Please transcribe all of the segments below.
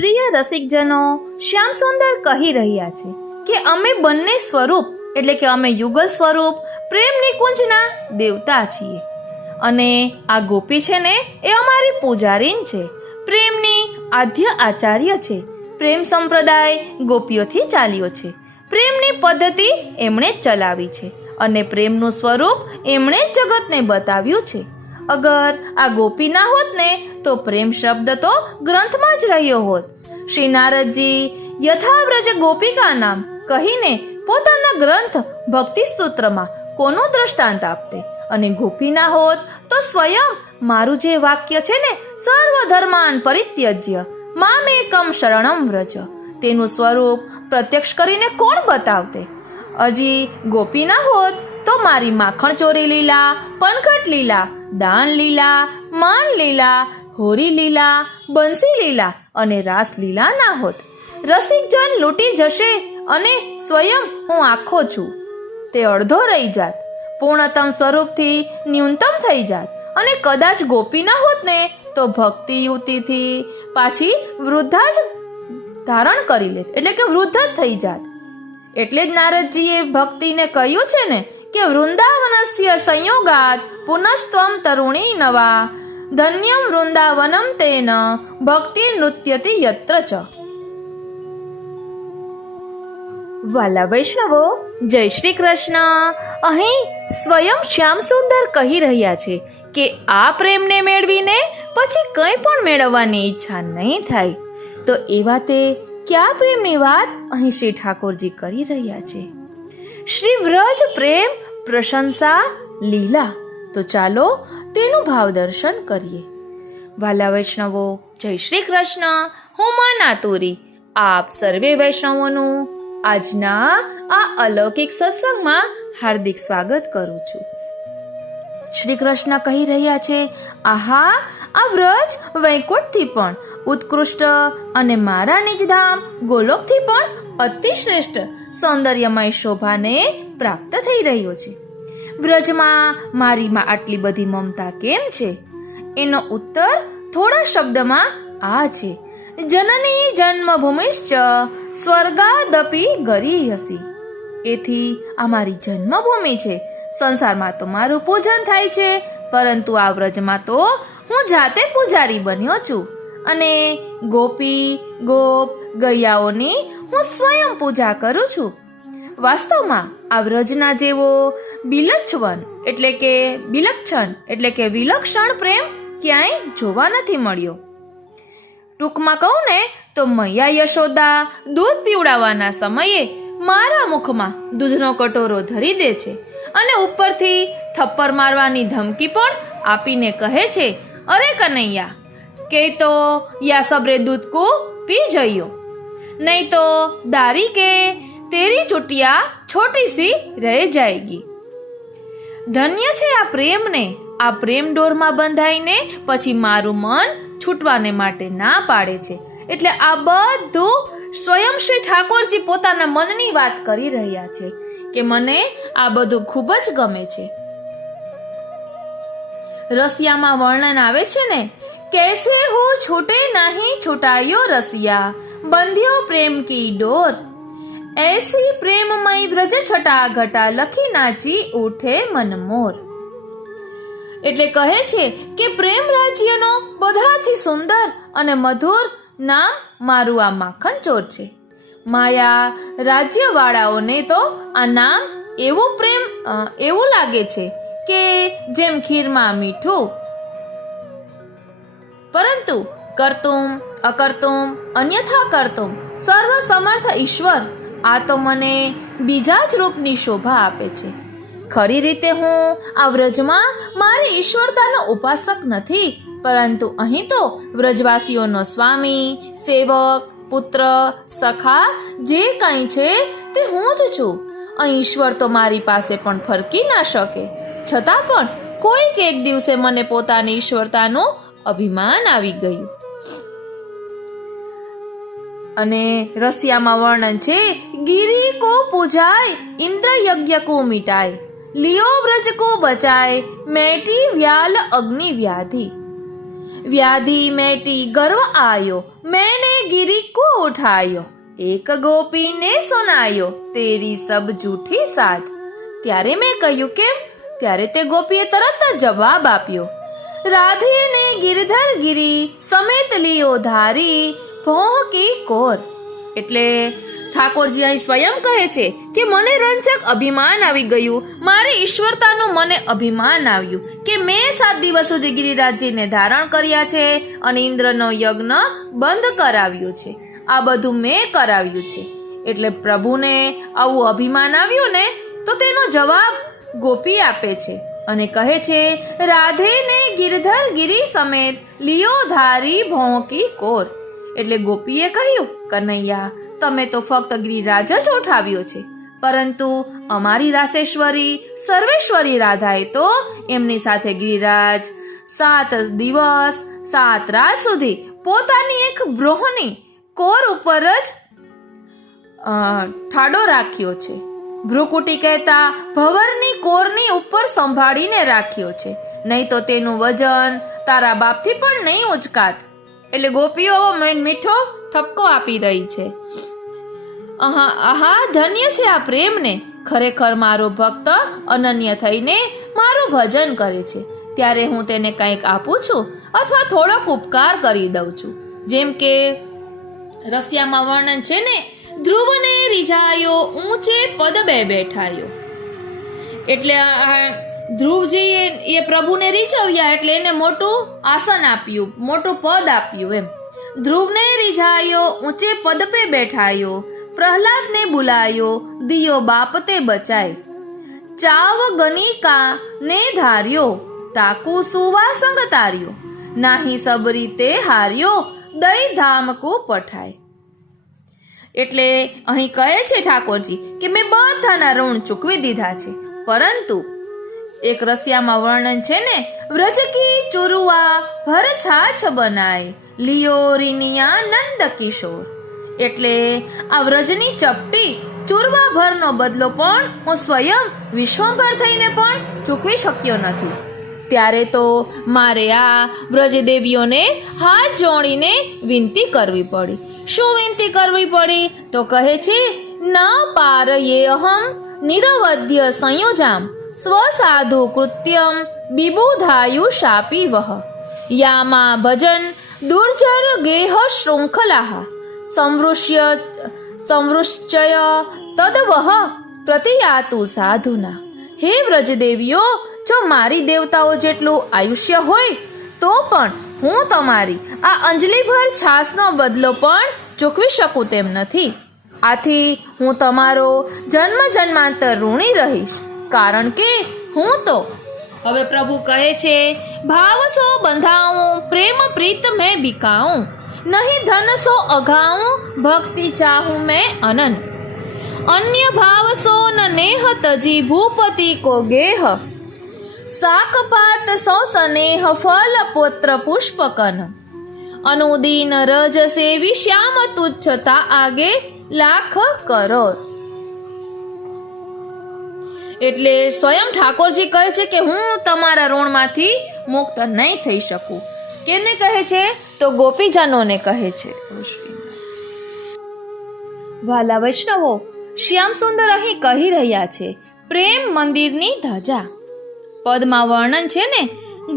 પ્રિય રસિકજનો, શ્યામ સુંદર કહી રહ્યા છે કે અમે બંને સ્વરૂપ એટલે કે અમે યુગલ સ્વરૂપ પ્રેમ નિકુંજના દેવતા છીએ. અને આ ગોપી છે ને એ અમારી પૂજારીન છે, પ્રેમની આદ્ય આચાર્ય છે. પ્રેમ સંપ્રદાય ગોપીઓથી ચાલ્યો છે. પ્રેમની પદ્ધતિ એમણે જ ચલાવી છે અને પ્રેમનું સ્વરૂપ એમણે જ જગતને બતાવ્યું છે. અગર આ ગોપી ના હોત ને તો પ્રેમ શબ્દ તો ગ્રંથમાં જ રહ્યો હોત. શ્રી નારદજી યથાવ્રજ ગોપિકા નામ કહીને પોતાના ગ્રંથ ભક્તિ સૂત્રમાં કોનું દ્રષ્ટાંત આપતે, અને ગોપી ના હોત તો સ્વયં મારું જે વાક્ય છે ને, સર્વ ધર્માન પરિત્યજ્ય મામેકમ શરણમ વ્રજ, તેનું સ્વરૂપ પ્રત્યક્ષ કરીને કોણ બતાવતે? હજી ગોપી ના હોત તો મારી માખણ ચોરી લીલા, પનઘટ લીલા, દાન લીલા, માન લીલા, હોરી લીલા, બંસી લીલા અને રાસ લીલા ના હોત. રસિકજન લૂંટી જશે અને સ્વયં હું આખો છું તે અડધો રહી જાત, પૂર્ણતમ સ્વરૂપથી ન્યૂનતમ થઈ જાત. અને કદાચ ગોપી ના હોત ને તો ભક્તિ યુવતીથી પાછી વૃદ્ધા જ ધારણ કરી લેત, એટલે કે વૃદ્ધ જ થઈ જાત. એટલે જ નારદજીએ ભક્તિને કહ્યું છે ને કે વૃંદાવનસ્ય સંયોગાત પુનસ્ત્વમ તરુણી નવા, ધન્યમ વૃંદાવનમ તેન ભક્તિ નૃત્યતિ યત્ર ચ. વાલા વૈષ્ણવો, જય શ્રી કૃષ્ણ. અહીં સ્વયં શ્યામ સુંદર કહી રહ્યા છે કે આ પ્રેમને મેળવીને પછી કંઈ પણ મેળવવાની ઈચ્છા નહીં થાય. તો એવા તે ક્યાં પ્રેમની વાત અહીં શ્રી ઠાકોરજી કરી રહ્યા છે? શ્રી વ્રજ પ્રેમ પ્રશંસા લીલા. તો ચાલો તેનું ભાવ દર્શન કરીએ. વાલા વૈષ્ણવો, જય શ્રી કૃષ્ણ. હું માનાતુરી આપ સર્વે વૈષ્ણવોનું આજના આ અલૌકિક સત્સંગમાં હાર્દિક સ્વાગત કરું છું. શ્રી કૃષ્ણ કહી રહ્યા છે, આહા, આ વ્રજ વૈકુંઠથી પણ ઉત્કૃષ્ટ અને મારા નિજધામ ગોલોકથી પણ અતિ શ્રેષ્ઠ સૌંદર્યમય શોભાને પ્રાપ્ત થઈ રહ્યો છે. વ્રજમાં મારીમાં આટલી બધી મમતા કેમ છે? એનો ઉત્તર થોડા શબ્દમાં આ છે, જનની જન્મભૂમિશ્ચ સ્વર્ગાદપી ગરીયસી. એથી આ મારી જન્મભૂમિ છે. સંસારમાં તો મારું પૂજન થાય છે, પરંતુ આ વ્રજમાં તો હું જાતે પૂજારી બન્યો છું અને ગોપી ગોપ ગૈયાઓની હું સ્વયં પૂજા કરું છું. વાસ્તવમાં આ વ્રજના જેવો બિલક્ષણ એટલે કે વિલક્ષણ પ્રેમ ક્યાંય જોવા નથી મળ્યો. ટૂંકમાં કહું ને તો મૈયા યશોદા દૂધ પીવડાવવાના સમયે મારા મુખમાં દૂધનો કટોરો ધરી દે છે અને ઉપરથી થપ્પડ મારવાની ધમકી પણ આપીને કહે છે, અરે કનૈયા, કે તો યા સબરે દૂધ કો પી જઈયો, નહીં તો દારી કે તેરી ચુટિયા છોટી સી રહે જાયગી. ધન્ય છે આ પ્રેમને. આ પ્રેમ ડોરમાં બંધાઈને પછી મારું મન છૂટવાને માટે ના પાડે છે. એટલે આ બધું સ્વયં શ્રી ઠાકોરજી પોતાના મનની વાત કરી રહ્યા છે કે મને આ બધું ખૂબ જ ગમે છે. રસિયામાં વર્ણન આવે છે ને, कैसे हो छूटे नहीं छुटायो रसिया, बंधियो प्रेम की डोर, ऐसी प्रेममय व्रज छटा घटा लखी नाची उठे मन मोर. એટલે કહે છે કે પ્રેમ રાજ્યનો બધાથી સુંદર અને મધુર નામ મારું આ માખણ ચોર છે. માયા રાજ્યવાળાઓને તો આ નામ એવું લાગે છે કે જેમ ખીરમાં મીઠું, પરંતુ કરતુમ અકર્તુમ અન્યથા કરતુમ સર્વ સમર્થ ઈશ્વર આ તો મને બીજા જ રૂપની શોભા આપે છે. ખરી રીતે હું આ વ્રજમાં મારી ઈશ્વરતાનો ઉપાસક નથી, પરંતુ અહીં તો વ્રજવાસીઓનો સ્વામી, સેવક, પુત્ર, સખા જે કંઈ છે તે હું જ છું. અહીં ઈશ્વર તો મારી પાસે પણ ફરકી ના શકે, છતાં પણ કોઈક એક દિવસે મને પોતાની ઈશ્વરતાનું અભિમાન આવી ગયું. અને રસિયામાં વર્ણન છે, ગિરી કો પૂજાય ઇન્દ્ર યજ્ઞ કો મિટાય, लियो व्रज को बचाए मैटी व्याल अग्नि व्याधि, व्याधि मैटी गर्व आयो मैंने गिरी को उठायो, एक गोपी ने सुनायो तेरी सब जूठी साथ। ત્યારે મેં કહ્યું કેમ? ત્યારે તે ગોપીએ તરત જ જવાબ આપ્યો, રાધે ને ગિરધર ગિરી સમેત લિયો ધારી ભોંકી કોર। એટલે ઠાકોરજી અહીં સ્વયં કહે છે કે મને રંજક અભિમાન આવી ગયું, મારી ઈશ્વરતાનું મને અભિમાન આવ્યું કે મેં 7 દિવસ સુધી ગિરિરાજજીને ધારણ કર્યા છે અને ઇન્દ્રનો યજ્ઞ બંધ કરાવ્યો છે, આ બધું મેં કરાવ્યું છે। એટલે પ્રભુને આવું અભિમાન આવ્યું ને તો તેનો જવાબ ગોપી આપે છે અને કહે છે, રાધે ને ગિરધર ગિરી સમેત લિયો ધારી ભોંકી કોર। એટલે ગોપીએ કહ્યું, કનૈયા તમે તો ફક્ત ગિરિરાજ જ ઉઠાવ્યો છે, પરંતુ અમારી રાસેશ્વરી સર્વેશ્વરી રાધાએ તો એમની સાથે ગિરિરાજ 7 દિવસ 7 રાત સુધી પોતાની એક બ્રોહની કોર ઉપર જ ઠાડો રાખ્યો છે। ભ્રુકુટી કહેતા ભવરની કોરની ઉપર સંભાળીને રાખ્યો છે, નહીં તો તેનું વજન તારા બાપથી પણ નહીં ઉચકાત। એટલે ગોપીઓ મીઠો ઠપકો આપી રહી છે, આહા ધન્ય છે આ પ્રેમને, ખરેખર મારો ભક્ત અનન્ય થઈને મારું ભજન કરે છે ત્યારે હું તેને કંઈક આપું છું અથવા થોડોક ઉપકાર કરી દઉં છું। જેમ કે રસિયામાં વર્ણન છે ને, ધ્રુવને રીઝાયો ઊંચે પદ બે બેઠાયો। એટલે ધ્રુવજી એ પ્રભુને રીઝવ્યા એટલે એને મોટું આસન આપ્યું, મોટું પદ આપ્યું એમ। ધ્રુવને રીઝાયો ઊંચે પદ પે બેઠાયો, પ્રહલાદને બુલાયો દિયો બાપ તે બચાય। ચાવ ગનિકા ને ધાર્યો, તાકુ સુવા સંગ તાર્યો, નાહી સબરી તે હાર્યો, દઈ ધામ કો પઠાય। એટલે અહીં કહે છે ઠાકોરજી કે મેં બધાના ઋણ ચૂકવી દીધા છે, પરંતુ એક રસિયામાં વર્ણન છે ને, વ્રજ કી ચુરુઆ ભર છાછ બનાય, લિયો રીનિયા નંદ કિશોર। એટલે આ વ્રજની ચપટી ચુરવા ભરનો બદલો પણ હું સ્વયં વિશ્વભર થઈને પણ ચૂકવી શક્યો નથી, ત્યારે તો મારે આ વ્રજદેવીઓને હાથ જોડીને વિનંતી કરવી પડી। શું વિનંતી કરવી પડી? તો કહે છે, ન પારયે અહમ નિરવધ્ય સંયોજામ, સ્વસાધુ કૃત્યમ બિબુધાયુ શાપી વહ, યામા ભજન દુર્જર ગેહ શૃંખલાહ, સંવૃશ્ચય તદવહ પ્રતિયાતુ સાધુના। હે વ્રજદેવીઓ, જો મારી દેવતાઓ જેટલું આયુષ્ય હોય તો પણ હું તમારી આ અંજલિભર છાસનો બદલો પણ ચૂકવી શકું તેમ નથી, આથી હું તમારો જન્મ જન્માંતર ઋણી રહીશ, કારણ કે હું તો હવે પ્રભુ કહે છે, ભાવ સો બંધાઉં પ્રેમ પ્રીત મેં બિકાઉં, નહીં ધન સો અઘાઉં ભક્તિ ચાહું મેં અનન, અન્ય ભાવ સો ન નેહ તજી ભૂપતિ કો ગેહ, શાકપાત સૌ સ્નેહ ફલ પુત્ર પુષ્પકન, અનુદીન રજ સેવી શ્યામ તુચ્છતા આગે લાખ કરોડ। એટલે સ્વયં ઠાકોરજી કહે છે કે હું તમારા ઋણમાંથી મુક્ત નહીં થઈ શકું। કેને કહે છે? તો ગોપીજનોને કહે છે। વાલા વૈષ્ણવો, શ્યામ સુંદર અહીં કહી રહ્યા છે પ્રેમ મંદિરની ધજા। પદમાં વર્ણન છે ને,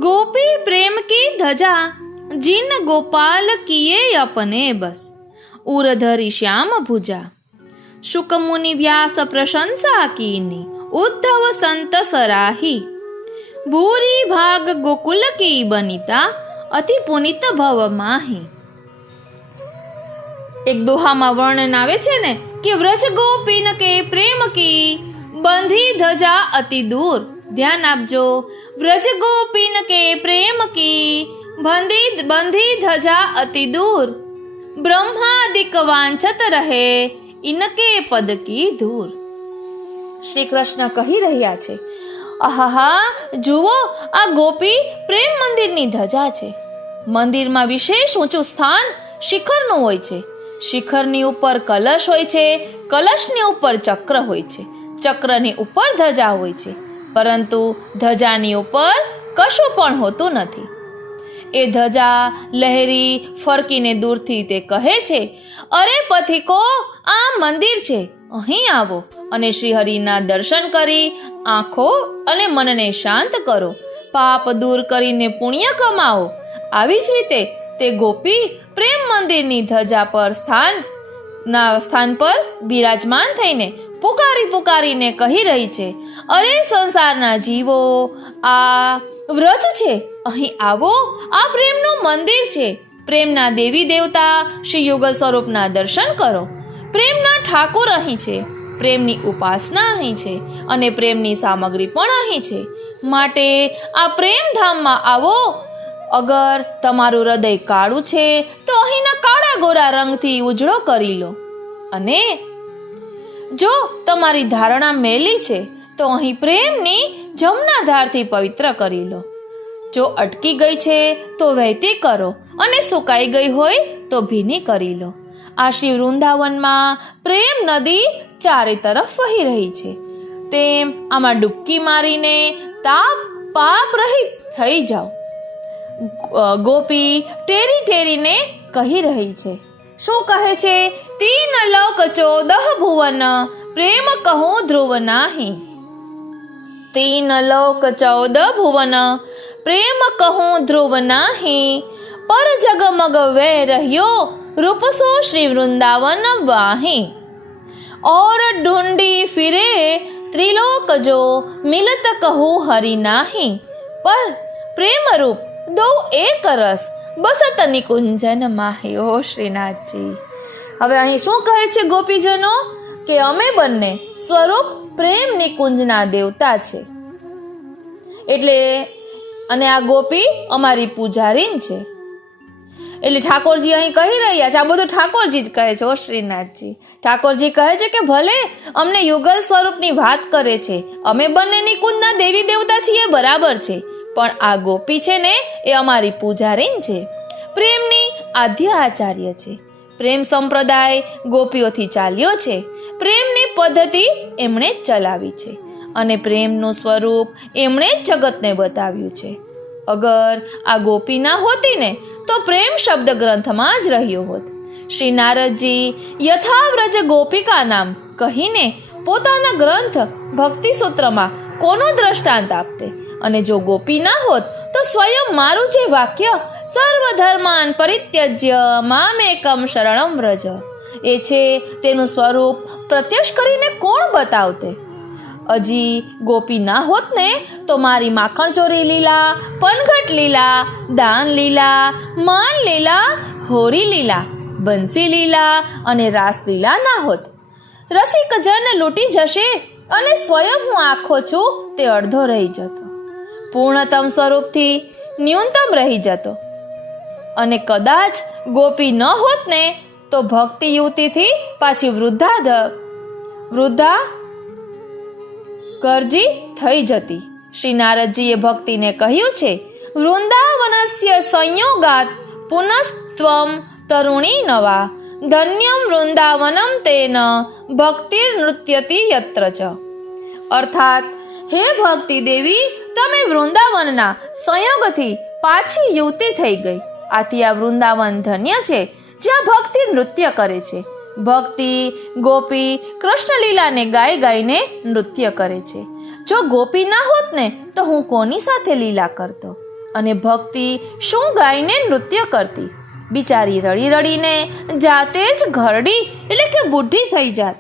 ગોપી પ્રેમ કી ધજા, જીન ગોપાલ કિએ અપને બસ, ઉરધરી શ્યામ ભુજા, શુક મુનિ વ્યાસ પ્રશંસા કીની, ઉદ્ધવ સંત સરાહી, ભૂરી ભાગ ગોકુલ કી બનિતા, અતિ પુનિત ભવ માહી। એક દોહામાં વર્ણન આવે છે ને કે વ્રજ ગોપીન કે પ્રેમ કી બંધી ધજા અતિ દૂર। ધ્યાન આપજો, વ્રજ ગોપીન કે પ્રેમ કી બંધી ધજા અતિ દૂર, બ્રહ્માદિક વાંછત રહે ઇનકે પદ કી ધૂર। શ્રી કૃષ્ણ કહી રહ્યા છે, આહા જુઓ, આ ગોપી પ્રેમ મંદિરની ધજા છે। મંદિરમાં વિશેષ ઊંચું સ્થાન શિખરનું હોય છે, શિખરની ઉપર કલશ હોય છે, કલશની ઉપર ચક્ર હોય છે, ચક્રની ઉપર ધજા હોય છે, પરંતુ ધજાની ઉપર કશું પણ હોતું નથી। એ ધજા લહેરી ફરકીને દૂરથી તે કહે છે, અરે પથિકો, આ મંદિર છે, અહીં આવો અને શ્રીહરિના દર્શન કરી આંખો અને મનને શાંત કરો, પાપ દૂર કરીને પુણ્ય કમાવો. આવી જ રીતે તે ગોપી પ્રેમ મંદિરની ધજા પર સ્થાન પર બિરાજમાન થઈને પુકારીને કહી રહી છે, અરે સંસારના જીવો, આ વ્રજ છે, અહીં આવો, આ પ્રેમનું મંદિર છે. પ્રેમના દેવી દેવતા શ્રી યુગલ સ્વરૂપના દર્શન કરો. પ્રેમના ઠાકોર અહીં છે, પ્રેમની ઉપાસના અહીં છે અને પ્રેમની સામગ્રી પણ અહીં છે. માટે આ પ્રેમધામમાં આવો. અગર તમારું હૃદય કાળું છે તો અહીંના કાળા ગોરા રંગથી ઉજળો કરી લો, અને જો તમારી ધારણા મેલી છે તો અહીં પ્રેમની જમના ધારથી પવિત્ર કરી લો. જો અટકી ગઈ છે તો વહેતી કરો અને સુકાઈ ગઈ હોય તો ભીની કરી લો. આ શ્રી વૃંદાવનમાં પ્રેમ નદી ચારે તરફ વહી રહી છે, તેમ આમાં ડૂબકી મારીને પાપ રહિત થઈ જાઓ. ગોપી ટેરીને કહી રહી છે. શું કહે છે? 3 લોક 14 ભુવન, પ્રેમ કહું ધ્રુવ નાહી. 3 લોક 14 ભુવન, પ્રેમ કહું ધ્રુવ નાહી. પર જગમગ વે રહ્યો, रूप सो श्री वृंदावन बाही. और ढूंढी फिरे त्रिलोक जो, मिलत कहूँ हरि नाही. पर प्रेम रूप दो एक रस, बसत निकुंजन माही. ઓ શ્રીનાથજી, હવે અહીં શું કહે છે ગોપીજનો? કે અમે બંને સ્વરૂપ પ્રેમ નિકુંજના દેવતા છે. એટલે અને આ ગોપી અમારી પૂજારીન છે. એટલે ઠાકોરજી અહીં કહી રહ્યા છે, આ બધું ઠાકોરજી જ કહે છે. ઓ શ્રીનાથજી, ઠાકોરજી કહે છે કે ભલે અમને યુગલ સ્વરૂપની વાત કરે છે, અમે બંને નિકુંજના દેવી દેવતા છીએ, બરાબર છે, પણ આ ગોપી છે ને એ અમારી પૂજારીન છે, પ્રેમની આદ્ય આચાર્ય છે. પ્રેમ સંપ્રદાય ગોપીઓથી ચાલ્યો છે. પ્રેમની પદ્ધતિ એમણે જ ચલાવી છે અને પ્રેમનું સ્વરૂપ એમણે જ જગતને બતાવ્યું છે. અગર આ ગોપી ના હોતી ને તો પ્રેમ શબ્દ ગ્રંથમાં જ રહ્યો હોત. શ્રી નારદજી યથાવ્રજ ગોપિકા નામ કહીને પોતાના ગ્રંથ ભક્તિ સૂત્રમાં કોનો દ્રષ્ટાંત આપતે, અને જો ગોપી ના હોત તો સ્વયં મારું જે વાક્ય સર્વધર્માન પરિત્યજ્ય મામેકમ શરણમ વ્રજ એ છે, તેનું સ્વરૂપ પ્રત્યક્ષ કરીને કોણ બતાવતે? હજી ગોપી ના હોત ને તો મારી માખણ ચોરી લીલા, પનઘટ લીલા, દાન લીલા, માન લીલા, હોરી લીલા, બંસી લીલા અને રાસ લીલા ના હોત. રસિક જન લૂંટી જશે અને સ્વયં હું આખો છું તે અડધો રહી જતો, પૂર્ણતમ સ્વરૂપથી ન્યૂનતમ રહી જતો. અને કદાચ ગોપી ન હોત ને તો ભક્તિ યુવતીથી પાછી વૃદ્ધા ગરજી થઈ જતી. શ્રી નારદજીએ ભક્તિને કહ્યું છે, વૃંદાવનસ્ય સંયોગાત પુનસ્ત્વમ તરુણી નવા, ધન્યમ વૃંદાવનમ તેન ભક્તિર નૃત્યતી યત્ર ચ. અર્થાત, હે ભક્તિ દેવી, તમે વૃંદાવનના સંયોગથી પાછી યુવતી થઈ ગઈ. આથી આ વૃંદાવન ધન્ય છે જ્યાં ભક્તિ નૃત્ય કરે છે. ભક્તિ ગોપી કૃષ્ણલીલાને ગાઈને નૃત્ય કરે છે. જો ગોપી ના હોત ને તો હું કોની સાથે લીલા કરતો અને ભક્તિ શું ગાઈને નૃત્ય કરતી? બિચારી રડી રડીને જાતે જ ઘરડી એટલે કે બુઢી થઈ જાત.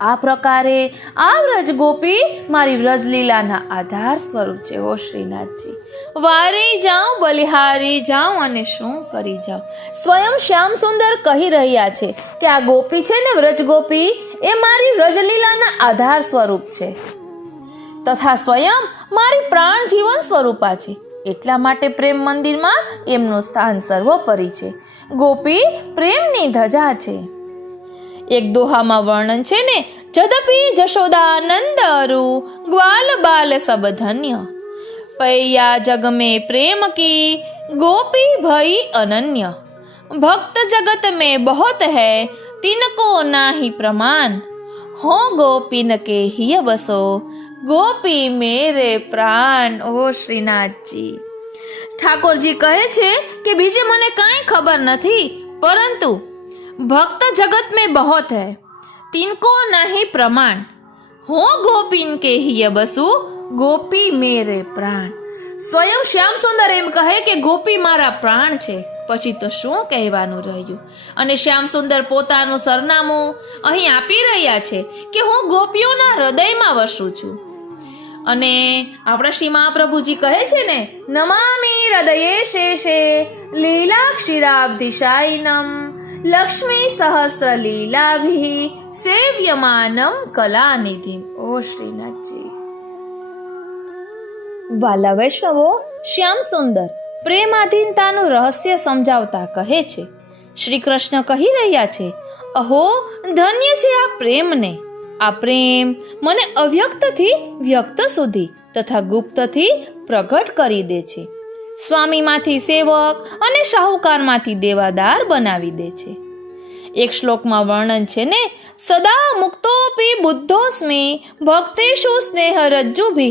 આ પ્રકારે આ વ્રજ ગોપી મારી વ્રજલીલાના આધાર સ્વરૂપ છે. ઓ શ્રીનાથજી, વારી જાઉં બલિહારી જાઉં અને શું કરી જાઉં. સ્વયં શ્યામ સુંદર કહી રહ્યા છે કે આ ગોપી છે ને વ્રજ ગોપી એ મારી વ્રજલીલાના આધાર સ્વરૂપ છે તથા સ્વયં મારી પ્રાણ જીવન સ્વરૂપા છે. એટલા માટે પ્રેમ મંદિરમાં એમનું સ્થાન સર્વોપરી છે. ગોપી પ્રેમની ધજા છે. એક દોહામાં વર્ણન છે ને, જદપી જશોદાનંદ અરુ ગ્વાલ બાલ સબ ધન્ય, પૈયા જગ में प्रेम की गोपी भई अनन्य, भक्त जगत में बहुत है तिनको नाही प्रमाण, हो गोपीन के हिय बसो गोपी मेरे प्राण. ઓ શ્રીનાથજી, ઠાકોરજી કહે છે કે બીજે મને કાંઈ ખબર નથી, પરંતુ ભક્ત જગત में बहुत है, तिनको नहीं प्रमाण, हो गोपीन के हिय बसु, ગોપી મેરે પ્રાણ. સ્વયં શ્યામ સુંદર એમ કહે કે ગોપી મારા પ્રાણ છે, પછી તો શું કહેવાનું રહ્યું. અને શ્યામ સુંદર પોતાનું સરનામું અહીં આપી રહ્યા છે કે હું ગોપીઓના હૃદયમાં વસું છું. અને આપણા શ્રી મહાપ્રભુજી કહે છે ને, નમામી હૃદયે શેષે લીલા ક્ષીરાબ્ધિશાયિનમ લક્ષ્મી સહસ્ત્ર લીલાભિ સેવ્યમાનમ કલાનિધિમ. ઓ શ્રીનાથજી. વાલા વૈષ્ણવો, શ્યામ સુંદર પ્રેમાધીનતાનું રહસ્ય સમજાવતા કહે છે, શ્રી કૃષ્ણ કહી રહ્યા છે, અહો ધન્ય છે આ પ્રેમને. આ પ્રેમ મને અવ્યક્તથી વ્યક્ત સુધી તથા ગુપ્તથી પ્રગટ કરી દે છે. સ્વામીમાંથી સેવક અને શાહુકારમાંથી દેવાદાર બનાવી દે છે. એક શ્લોકમાં વર્ણન છે ને, સદા મુક્તોપી બુદ્ધોસ્મી ભક્તેષુ સ્નેહ રજ્જુભિ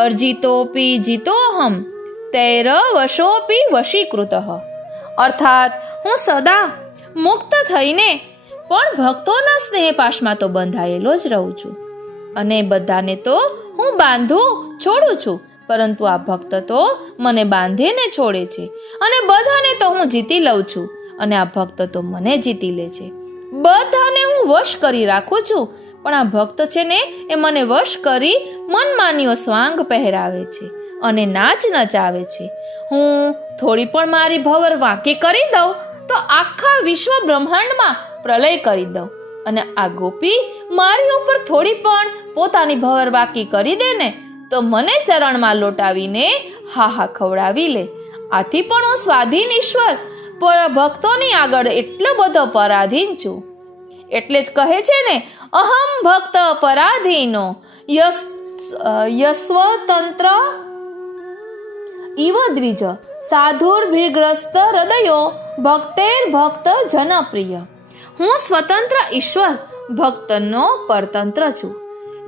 અર્જિતોપી જીતોહમ તૈર વશોપી વશીકૃત. અર્થાત હું સદા મુક્ત થઈને પણ ભક્તોના સ્નેહ પાશમાં તો બંધાયેલો જ રહું છું, અને બધાને તો હું બાંધું છોડું છું, પરંતુ આ ભક્ત તો મને બાંધીને છોડે છે, અને બધાને તો હું જીતી લઉં છું, અને આ ભક્ત તો મને જીતી લે છે. બધાને હું વશ કરી રાખું છું, પણ આ ભક્ત છે ને એ મને વશ કરી મનમાનીઓ સ્વાંગ પહેરાવે છે અને નાચ નચાવે છે. હું થોડી પણ મારી ભવર વાંકી કરી દઉં તો આખા વિશ્વ બ્રહ્માંડમાં પ્રલય કરી દઉં, અને આ ગોપી મારી ઉપર થોડી પણ પોતાની ભવર વાંકી કરી દે ને તો મને ચરણમાં લોટાવીને હાહા ખવડાવી લે. આથી પણ હું સ્વાધીન ઈશ્વર પર ભક્તોની આગળ એટલો બધો પરાધીન છું. એટલે જ કહે છે ને, અહમ ભક્ત પરાધીનો યસ્વતંત્ર ઇવ દ્વિજ સાધુર્ભિગ્રસ્ત હૃદયો ભક્તેર ભક્ત જનપ્રિય. હું સ્વતંત્ર ઈશ્વર ભક્તનો પરતંત્ર છું.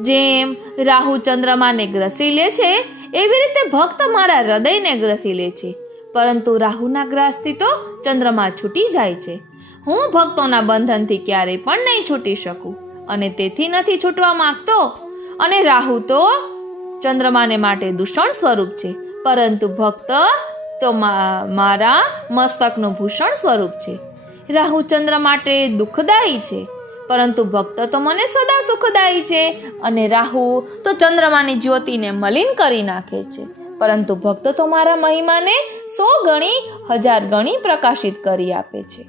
જેમ રાહુ ચંદ્રમાને ગ્રસી લે છે એવી રીતે ભક્ત મારા હૃદયને ગ્રસી લે છે, પરંતુ રાહુના ગ્રાસથી તો ચંદ્રમા છૂટી જાય છે. હું ભક્તોના બંધનથી ક્યારેય પણ નહીં છૂટી શકું, અને તેથી નથી છૂટવા માંગતો. અને રાહુ તો ચંદ્રમાને માટે દૂષણ સ્વરૂપ છે, પરંતુ ભક્ત તો મારા મસ્તકનું ભૂષણ સ્વરૂપ છે. રાહુ ચંદ્ર માટે દુઃખદાયી છે, પરંતુ ભક્ત તો મને સદા સુખદાયી છે. અને રાહુ તો ચંદ્રમાની જ્યોતિને મલિન કરી નાખે છે, પરંતુ ભક્ત તો મારા મહિમાને 100 ગણી 1000 ગણી પ્રકાશિત કરી આપે છે.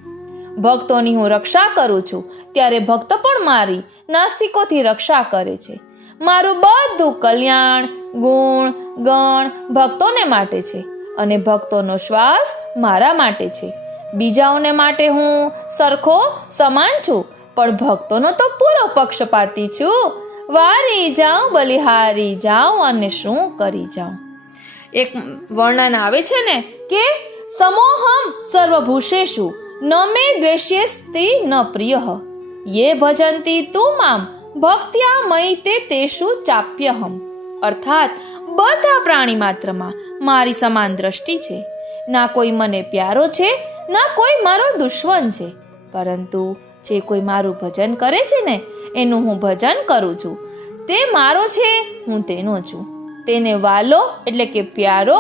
ભક્તોની હું રક્ષા કરું છું, ત્યારે ભક્ત પણ મારી નાસ્તિકોથી રક્ષા કરે છે. મારું બધું કલ્યાણ ગુણ ગણ ભક્તોને માટે છે, અને ભક્તોનો શ્વાસ મારા માટે છે. બીજાઓને માટે હું સરખો સમાન છું, પણ ભક્તોનો તો પૂરો પક્ષપાતી છું. વારી જાઉં બલિહારી જાઉં અને શું કરી જાઉં. એક વર્ણન આવે છે ને કે સમોહમ સર્વભૂષેષુ ન મે દ્વેષ્યસ્તિ ન પ્રિય યે ભજંતી તું મામ ભક્ત્યા મયી તે તેષુ ચાપ્યહમ. અર્થાત બધા પ્રાણી માત્રમાં મારી સમાન દ્રષ્ટિ છે. ના કોઈ મને પ્યારો છે, ના કોઈ મારો દુશ્મન છે, પરંતુ જે કોઈ મારું ભજન કરે છે ને એનું હું ભજન કરું છું. તે મારો છે, હું તેનો છું. તેને વાલો એટલે કે પ્યારો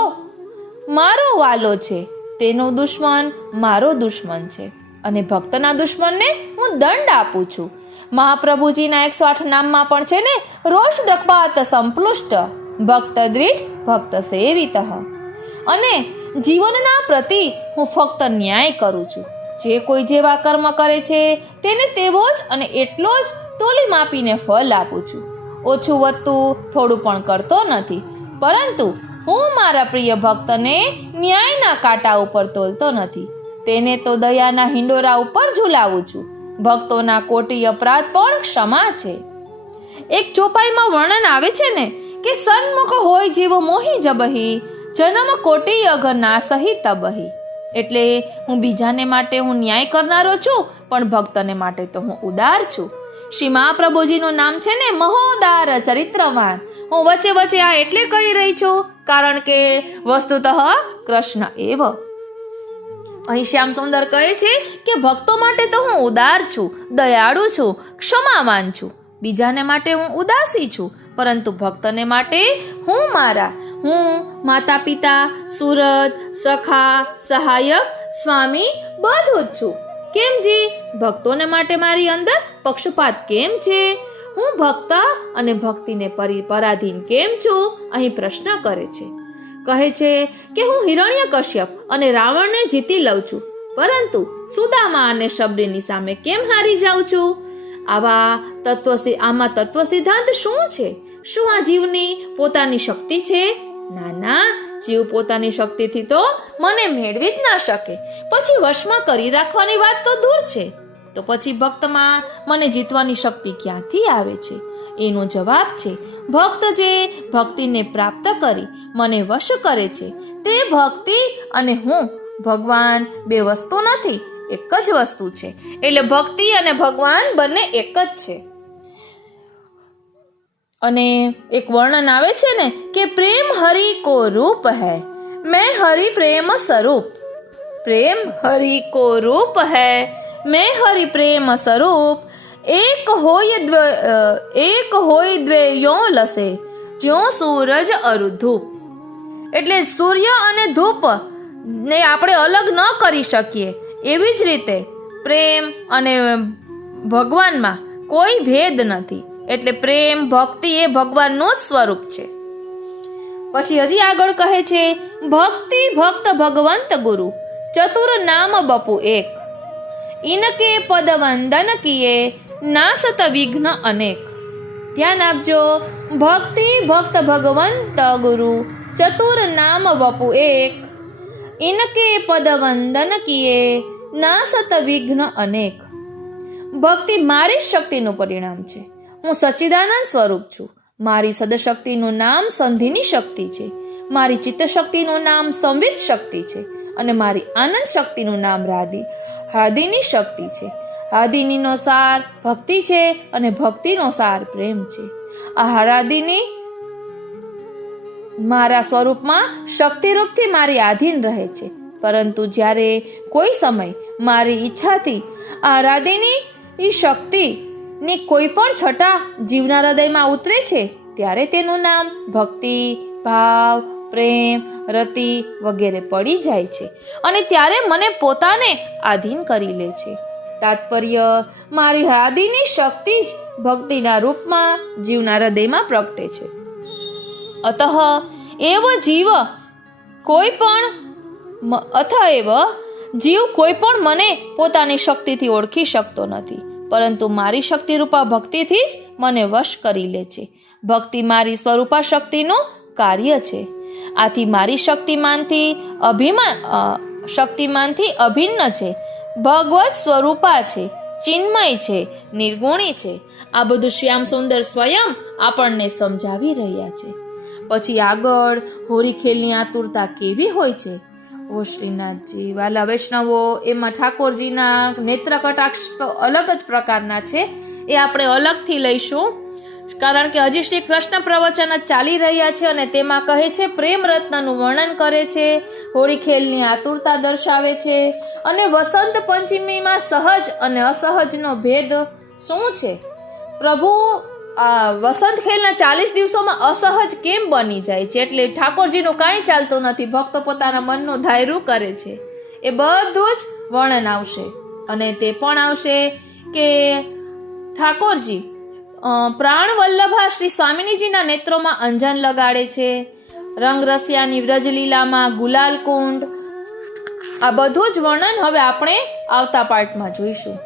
મારો વાલો છે, તેનો દુશ્મન મારો દુશ્મન છે, અને ભક્તના દુશ્મનને હું દંડ આપું છું. મહાપ્રભુજીના 108 નામમાં પણ છે ને, રોષ દપાત સંપલુષ્ટ ભક્ત દ્રીઢ ભક્ત સેવિત. અને જીવનના પ્રતિ હું ફક્ત ન્યાય કરું છું. જે કોઈ જેવા કર્મ કરે છે તેને તેવો જ અને એટલો જ તોલી માપીને ફળ આપું છું. ઓછું વધતું થોડું પણ કરતો નથી, પરંતુ હું મારા પ્રિય ભક્તને ન્યાયના કાંટા ઉપર તોલતો નથી. તેને તો દયાના હિંડોરા ઉપર ઝુલાવું છું. ભક્તોના કોટી અપરાધ પણ ક્ષમા છે. એક ચોપાઈમાં વર્ણન આવે છે ને કે સન્મુખ હોય જીવ મોહી જબહી જન્મ કોટી અગર ના સહી તબહી. એટલે હું બીજાને માટે હું ન્યાય કરનારો છું, પણ ભક્તને માટે તો હું ઉદાર છું. શ્રી મહાપ્રભુજીનું નામ છે ને મહોદાર ચરિત્રવાન. હું વચ્ચે વચ્ચે આ એટલે કહી રહી છું કારણ કે વસ્તુતઃ કૃષ્ણ એવ. અહીં શ્યામ સુંદર કહે છે કે ભક્તો માટે તો હું ઉદાર છું, દયાળુ છું, ક્ષમાવાન છું. બીજાને માટે હું ઉદાસી છું, પરંતુ ભક્તને માટે હું માતા પિતા, સુરત, સખા, સહાયક, સ્વામી બધું જ છું. કેમ જી? ભક્તોને માટે મારી અંદર પક્ષપાત કેમ છે? હું ભક્ત અને ભક્તિને પરાધીન કેમ છું? અહીં પ્રશ્ન કરે છે. કહે છે કે હું હિરણ્યકશ્યપ અને રાવણને જીતી લઉં છું, પરંતુ સુદામા અને શબરીની સામે કેમ હારી જાઉં છું? આમાં તત્વ સિદ્ધાંત શું છે? શું આ જીવની પોતાની શક્તિ છે? ના, જીવ પોતાની શક્તિથી તો મને મેળવી જ ના શકે. પછી વશમાં કરી રાખવાની વાત તો દૂર છે. તો પછી ભક્તમાં મને જીતવાની શક્તિ ક્યાંથી આવે છે? એનો જવાબ છે ભક્ત જે ભક્તિને પ્રાપ્ત કરી મને વશ કરે છે તે ભક્તિ અને હું ભગવાન બે વસ્તુ નથી, એક જ વસ્તુ છે. એટલે ભક્તિ અને ભગવાન બંને એક જ છે. અને એક વર્ણન આવે છે ને કે પ્રેમ હરિ કો રૂપ હૈ, મેં હરિ પ્રેમ સ્વરૂપ. પ્રેમ હરિ કો રૂપ હૈ, મેં હરિ પ્રેમ સ્વરૂપ. એક હોય દ્વે યો લસે, જ્યો સૂરજ અરુ ધૂપ. એટલે સૂર્ય અને ધૂપ ને આપણે અલગ ન કરી શકીએ, એવી જ રીતે પ્રેમ અને ભગવાનમાં કોઈ ભેદ નથી. એટલે પ્રેમ ભક્તિ એ ભગવાનનું જ સ્વરૂપ છે. પછી હજી આગળ કહે છે ભક્તિ ભક્ત ભગવંત ગુરુ, ચતુર નામ બપુ એક. ઇનકે પદ વંદન કિએ, નાસત વિઘ્ન અનેક. ધ્યાન આપજો, ભક્તિ ભક્ત ભગવંત ગુરુ, ચતુર નામ બપુ એક. ઇનકે પદ વંદન કિએ, નાસત વિઘ્ન અનેક. ભક્તિ મારી શક્તિનું પરિણામ છે. હું સચ્ચિદાનંદ સ્વરૂપ છું. મારી સદશક્તિનું નામ સંધિની શક્તિ છે. મારી ચિત્ત શક્તિનું નામ સંવિત શક્તિ છે. અને મારી આનંદ શક્તિનું નામ હાદિની શક્તિ છે. હાદિનીનો સાર ભક્તિ છે અને ભક્તિનો સાર પ્રેમ છે. આ હાદિની મારા સ્વરૂપમાં શક્તિરૂપથી મારી આધીન રહે છે, પરંતુ જ્યારે કોઈ સમય મારી ઈચ્છાથી આ રાધિની શક્તિની કોઈ પણ છટા જીવના હૃદયમાં ઉતરે છે ત્યારે તેનું નામ ભક્તિ, ભાવ, પ્રેમ, રતિ વગેરે પડી જાય છે અને ત્યારે મને પોતાને આધીન કરી લે છે. તાત્પર્ય, મારી હાદિની શક્તિ જ ભક્તિના રૂપમાં જીવના હૃદયમાં પ્રગટે છે. અતઃ એવ જીવ કોઈ પણ મને પોતાની શક્તિથી ઓળખી શકતો નથી, પરંતુ મારી શક્તિરૂપા ભક્તિથી જ મને વશ કરી લે છે. ભક્તિ મારી સ્વરૂપા શક્તિનું કાર્ય છે. આથી મારી શક્તિમાનથી અભિન્ન છે, ભગવત સ્વરૂપા છે, ચિન્મય છે, નિર્ગુણી છે. આ બધું શ્યામ સુંદર સ્વયં આપણને સમજાવી રહ્યા છે. પછી આગળ હોરીખેલની આતુરતા કેવી હોય છે? ઓ શ્રીનાથજી, વાલા વૈષ્ણવો, એમાં ઠાકોરજીના નેત્ર કટાક્ષ તો અલગ જ પ્રકારના છે. એ આપણે અલગથી લઈશું, કારણ કે હજી શ્રી કૃષ્ણ પ્રવચન જ ચાલી રહ્યા છે અને તેમાં કહે છે, પ્રેમ રત્નનું વર્ણન કરે છે, હોળીખેલની આતુરતા દર્શાવે છે અને વસંત પંચમીમાં સહજ અને અસહજનો ભેદ શું છે? પ્રભુ વસંત ખેલના 40 દિવસોમાં અસહજ કેમ બની જાય છે? એટલે ઠાકોરજીનું કાંઈ ચાલતું નથી, ભક્તો પોતાના મનનું ધાર્યું કરે છે. એ બધું જ વર્ણન આવશે અને તે પણ આવશે કે ઠાકોરજી પ્રાણ વલ્લભા શ્રી સ્વામિનીજીના નેત્રોમાં અંજન લગાડે છે, રંગરસિયાની વ્રજલીલામાં ગુલાલ કુંડ. આ બધું જ વર્ણન હવે આપણે આવતા પાર્ટમાં જોઈશું.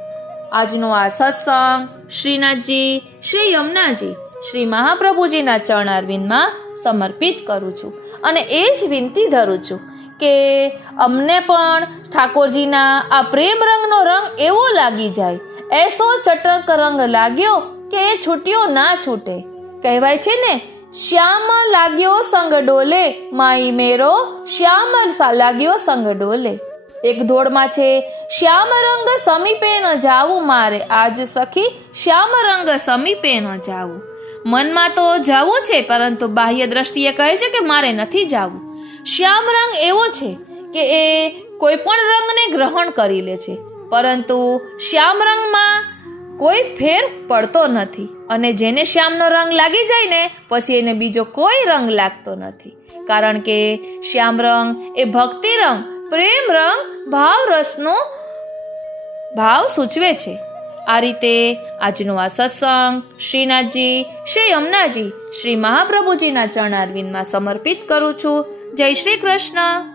આજનો આ સત્સંગ શ્રીનાથજી, શ્રી યમુનાજી, શ્રી મહાપ્રભુજીના ચરણારવિંદમાં સમર્પિત કરું છું અને એ જ વિનંતી ધરું છું કે અમને પણ ઠાકોરજીના આ પ્રેમ રંગનો રંગ એવો લાગી જાય, એસો ચટક રંગ લાગ્યો કે એ છૂટ્યો ના છૂટે. કહેવાય છે ને, શ્યામ લાગ્યો સંગ ડોલે, માઈ મેરો શ્યામ લાગ્યો સંગ ડોલે. એક દોડમાં છે, શ્યામ રંગ સમીપે ન જાવું મારે, આજ સખી શ્યામ રંગ સમીપે ન જાવું. મનમાં તો જવું છે, પરંતુ બાહ્ય દ્રષ્ટિએ કહે છે કે મારે નથી જવું. શ્યામ રંગ એવો છે કે એ કોઈ પણ રંગને ગ્રહણ કરી લે છે, પરંતુ શ્યામ રંગમાં કોઈ ફેર પડતો નથી. અને જેને શ્યામનો રંગ લાગી જાય ને પછી એને બીજો કોઈ રંગ લાગતો નથી, કારણ કે શ્યામ રંગ એ ભક્તિ રંગ, પ્રેમ રંગ, ભાવ રસનો ભાવ સૂચવે છે. આ રીતે આજનો આ સત્સંગ શ્રીનાથજી, શ્રી યમુનાજી, શ્રી મહાપ્રભુજીના ચરણારવિંદમાં સમર્પિત કરું છું. જય શ્રી કૃષ્ણ.